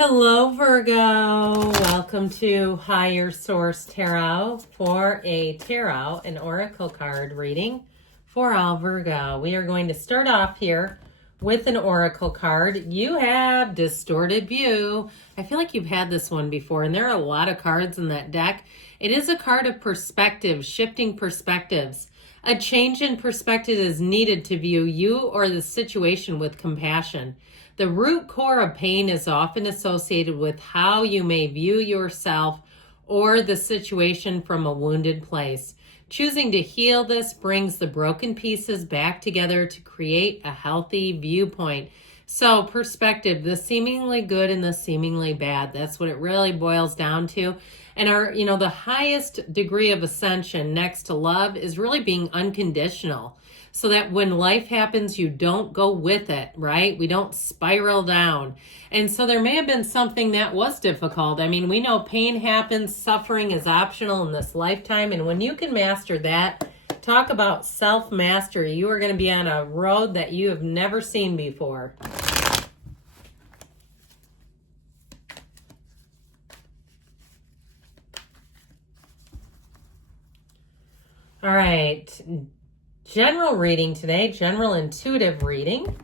Hello, Virgo. Welcome to Higher Source Tarot for a tarot and oracle card reading for all Virgo. We are going to start off here with an oracle card. You have Distorted View. I feel like you've had this one before, and there are a lot of cards in that deck. It is a card of perspective, shifting perspectives. A change in perspective is needed to view you or the situation with compassion. The root core of pain is often associated with how you may view yourself or the situation from a wounded place. Choosing to heal this brings the broken pieces back together to create a healthy viewpoint. So perspective, the seemingly good and the seemingly bad, that's what it really boils down to. And the highest degree of ascension next to love is really being unconditional. So that when life happens, you don't go with it, right? We don't spiral down. And so there may have been something that was difficult. I mean, we know pain happens, suffering is optional in this lifetime. And when you can master that, talk about self-mastery. You are going to be on a road that you have never seen before. All right. General reading today, general intuitive reading.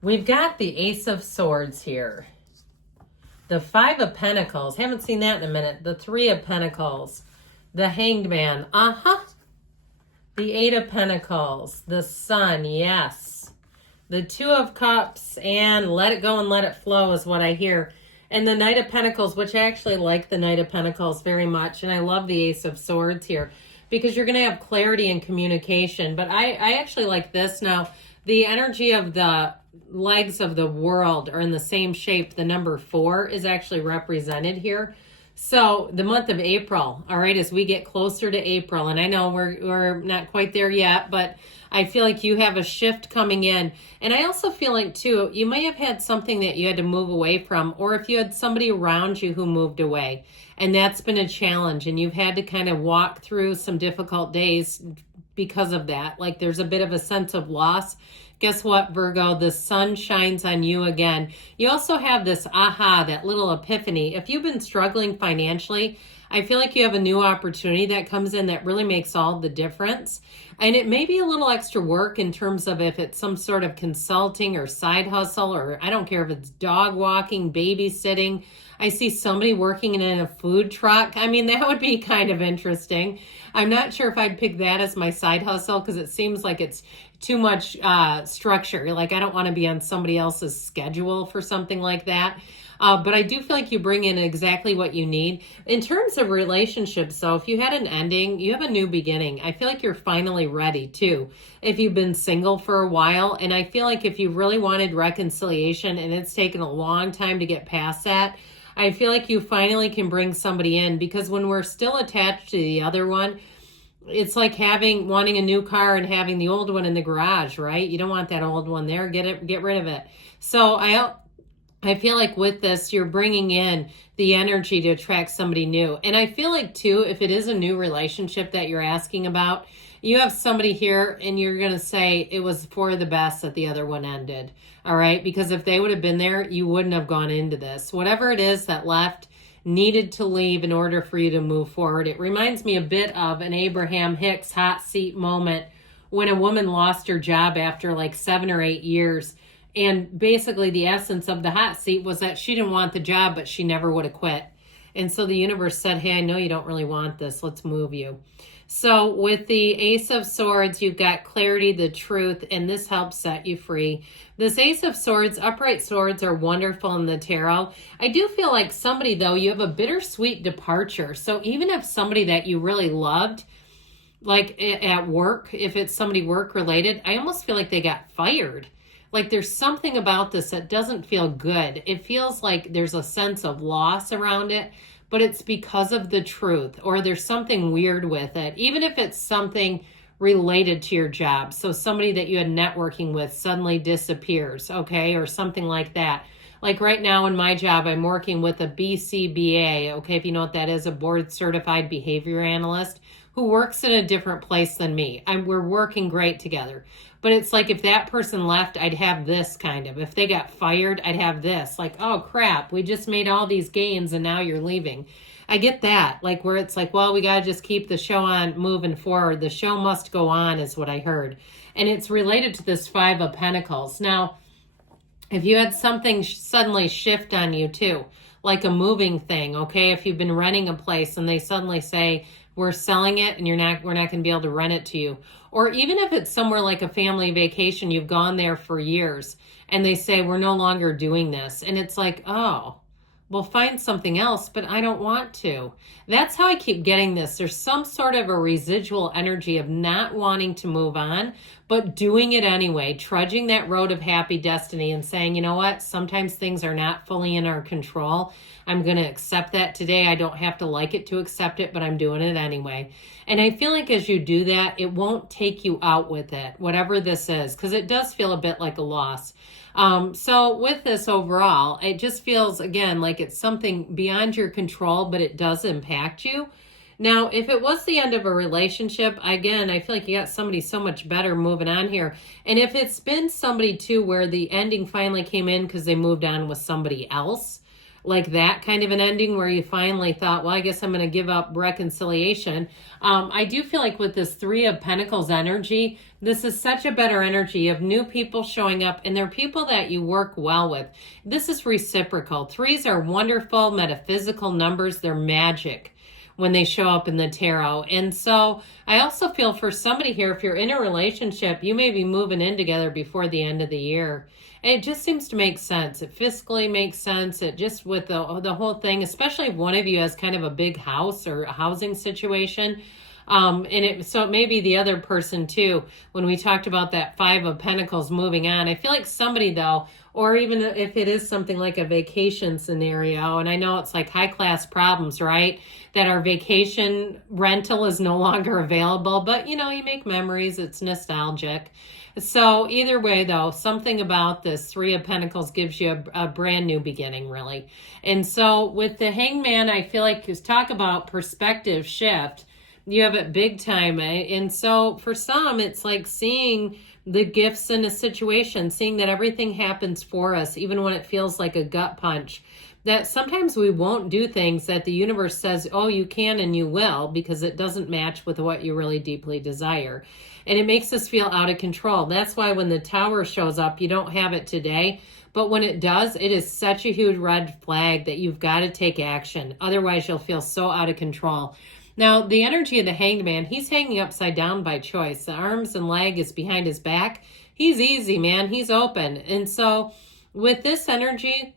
We've got the Ace of Swords here. The Five of Pentacles, haven't seen that in a minute. The Three of Pentacles, the Hanged Man, the Eight of Pentacles, the Sun, yes. The Two of Cups, and let it go and let it flow is what I hear. And the Knight of Pentacles, which I actually like the Knight of Pentacles very much, and I love the Ace of Swords here, because you're going to have clarity and communication. But I actually like this now. The energy of the legs of the world are in the same shape. The number 4 is actually represented here. So the month of April, all right, as we get closer to April, and I know we're not quite there yet, but I feel like you have a shift coming in. And I also feel like, too, you may have had something that you had to move away from, or if you had somebody around you who moved away, and that's been a challenge, and you've had to kind of walk through some difficult days because of that. Like there's a bit of a sense of loss. Guess what, Virgo? The sun shines on you again. You also have this that little epiphany. If you've been struggling financially, I feel like you have a new opportunity that comes in that really makes all the difference. And it may be a little extra work in terms of if it's some sort of consulting or side hustle, or I don't care if it's dog walking, babysitting. I see somebody working in a food truck. I mean, that would be kind of interesting. I'm not sure if I'd pick that as my side hustle because it seems like it's too much structure. Like I don't want to be on somebody else's schedule for something like that. But I do feel like you bring in exactly what you need. In terms of relationships, though, if you had an ending, you have a new beginning. I feel like you're finally ready, too, if you've been single for a while. And I feel like if you really wanted reconciliation and it's taken a long time to get past that, I feel like you finally can bring somebody in, because when we're still attached to the other one, it's like wanting a new car and having the old one in the garage, right? You don't want that old one there. Get rid of it. So I feel like with this, you're bringing in the energy to attract somebody new. And I feel like, too, if it is a new relationship that you're asking about, you have somebody here and you're going to say it was for the best that the other one ended. All right? Because if they would have been there, you wouldn't have gone into this. Whatever it is that left needed to leave in order for you to move forward. It reminds me a bit of an Abraham Hicks hot seat moment when a woman lost her job after like 7 or 8 years. And basically the essence of the hot seat was that she didn't want the job, but she never would have quit. And so the universe said, hey, I know you don't really want this. Let's move you. So with the Ace of Swords, you've got clarity, the truth, and this helps set you free. This Ace of Swords, upright swords are wonderful in the tarot. I do feel like somebody, though, you have a bittersweet departure. So even if somebody that you really loved, like at work, if it's somebody work related, I almost feel like they got fired. Like there's something about this that doesn't feel good. It feels like there's a sense of loss around it, but it's because of the truth, or there's something weird with it, even if it's something related to your job. So somebody that you had networking with suddenly disappears, okay, or something like that. Like right now in my job, I'm working with a BCBA, okay, if you know what that is, a board certified behavior analyst, who works in a different place than me. We're working great together. But it's like if that person left, I'd have this kind of. If they got fired, I'd have this. Like, oh crap, we just made all these gains and now you're leaving. I get that. Like where it's like, well, we got to just keep the show on moving forward. The show must go on is what I heard. And it's related to this Five of Pentacles. Now, if you had something suddenly shift on you too, like a moving thing, okay? If you've been renting a place and they suddenly say, we're selling it and we're not going to be able to rent it to you. Or even if it's somewhere like a family vacation, you've gone there for years and they say, we're no longer doing this. And it's like, oh, well, find something else, but I don't want to. That's how I keep getting this. There's some sort of a residual energy of not wanting to move on, but doing it anyway, trudging that road of happy destiny and saying, you know what, sometimes things are not fully in our control. I'm going to accept that today. I don't have to like it to accept it, but I'm doing it anyway. And I feel like as you do that, it won't take you out with it, whatever this is, because it does feel a bit like a loss. So with this overall, it just feels, again, like it's something beyond your control, but it does impact you. Now, if it was the end of a relationship, again, I feel like you got somebody so much better moving on here. And if it's been somebody too where the ending finally came in because they moved on with somebody else, like that kind of an ending where you finally thought, well, I guess I'm going to give up reconciliation. I do feel like with this Three of Pentacles energy, this is such a better energy of new people showing up, and they're people that you work well with. This is reciprocal. Threes are wonderful metaphysical numbers. They're magic when they show up in the tarot. And so I also feel for somebody here, if you're in a relationship, you may be moving in together before the end of the year. And it just seems to make sense. It fiscally makes sense. It just with the whole thing, especially if one of you has kind of a big house or a housing situation. So it may be the other person too. When we talked about that Five of Pentacles moving on, I feel like somebody though, or even if it is something like a vacation scenario, and I know it's like high class problems, right? That our vacation rental is no longer available, but you know, you make memories, it's nostalgic. So either way though, something about this Three of Pentacles gives you a brand new beginning, really. And so with the Hangman, I feel like you talk about perspective shift. You have it big time. And so for some, it's like seeing the gifts in a situation, seeing that everything happens for us, even when it feels like a gut punch. That sometimes we won't do things that the universe says, oh, you can and you will, because it doesn't match with what you really deeply desire. And it makes us feel out of control. That's why when the Tower shows up, you don't have it today. But when it does, it is such a huge red flag that you've got to take action. Otherwise, you'll feel so out of control. Now, the energy of the Hanged Man, he's hanging upside down by choice. The arms and leg is behind his back. He's easy, man. He's open. And so with this energy,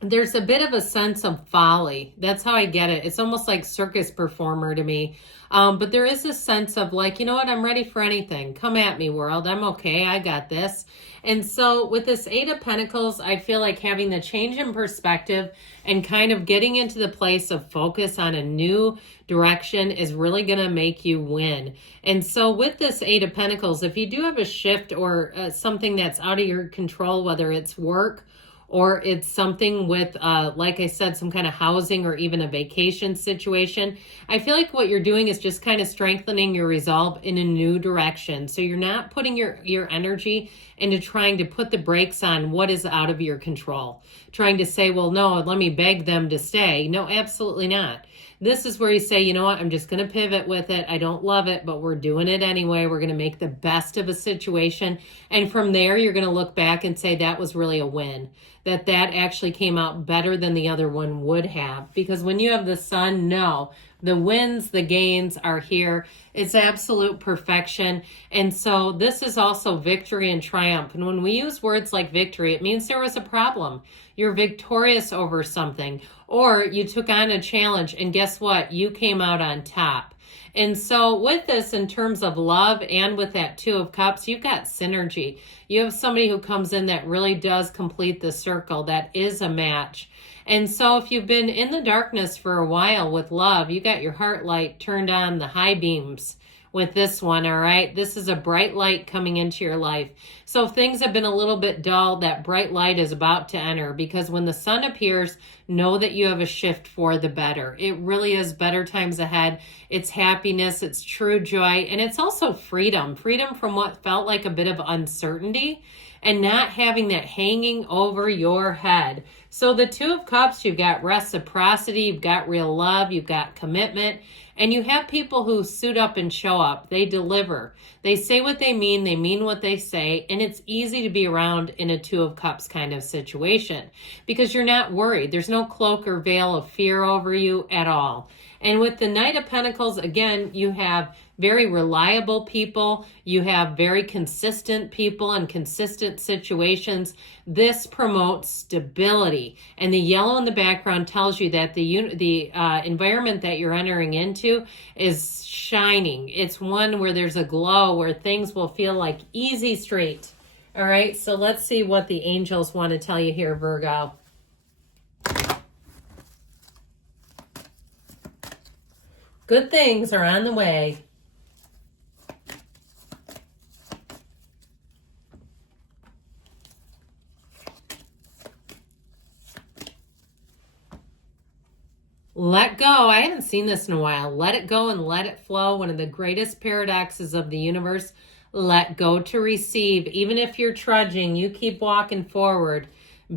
there's a bit of a sense of folly. That's how I get it. It's almost like circus performer to me. But there is a sense of like, you know what? I'm ready for anything. Come at me, world. I'm okay. I got this. And so with this Eight of Pentacles, I feel like having the change in perspective and kind of getting into the place of focus on a new direction is really going to make you win. And so with this Eight of Pentacles, if you do have a shift or something that's out of your control, whether it's work or it's something with, like I said, some kind of housing or even a vacation situation, I feel like what you're doing is just kind of strengthening your resolve in a new direction. So you're not putting your energy into trying to put the brakes on what is out of your control. Trying to say, well, no, let me beg them to stay. No, absolutely not. This is where you say, you know what, I'm just going to pivot with it. I don't love it, but we're doing it anyway. We're going to make the best of a situation. And from there, you're going to look back and say that was really a win. That actually came out better than the other one would have. Because when you have the Sun, no, the wins, the gains are here. It's absolute perfection. And so this is also victory and triumph. And when we use words like victory, it means there was a problem. You're victorious over something. Or you took on a challenge and guess what? You came out on top. And so with this, in terms of love and with that Two of Cups, you've got synergy. You have somebody who comes in that really does complete the circle, that is a match. And so if you've been in the darkness for a while with love, you got your heart light turned on the high beams with this one, all right? This is a bright light coming into your life. So if things have been a little bit dull, that bright light is about to enter, because when the sun appears, know that you have a shift for the better. It really is better times ahead. It's happiness, it's true joy, and it's also freedom. Freedom from what felt like a bit of uncertainty and not having that hanging over your head. So the Two of Cups, you've got reciprocity, you've got real love, you've got commitment, and you have people who suit up and show up. They deliver. They say what they mean what they say, and it's easy to be around in a Two of Cups kind of situation because you're not worried. There's no cloak or veil of fear over you at all. And with the Knight of Pentacles, again, you have very reliable people. You have very consistent people and consistent situations. This promotes stability. And the yellow in the background tells you that the environment that you're entering into is shining. It's one where there's a glow, where things will feel like easy street. All right, so let's see what the angels want to tell you here, Virgo. Good things are on the way. Let go. I haven't seen this in a while. Let it go and let it flow. One of the greatest paradoxes of the universe. Let go to receive. Even if you're trudging, you keep walking forward.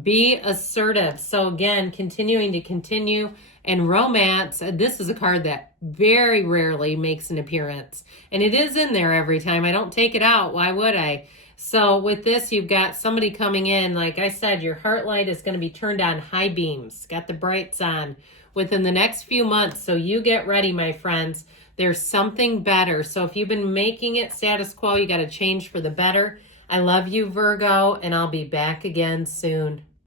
Be assertive. So again, continuing to continue. And romance, this is a card that very rarely makes an appearance. And it is in there every time. I don't take it out. Why would I? So with this, you've got somebody coming in. Like I said, your heart light is going to be turned on high beams. Got the brights on within the next few months. So you get ready, my friends. There's something better. So if you've been making it status quo, you got to change for the better. I love you, Virgo, and I'll be back again soon.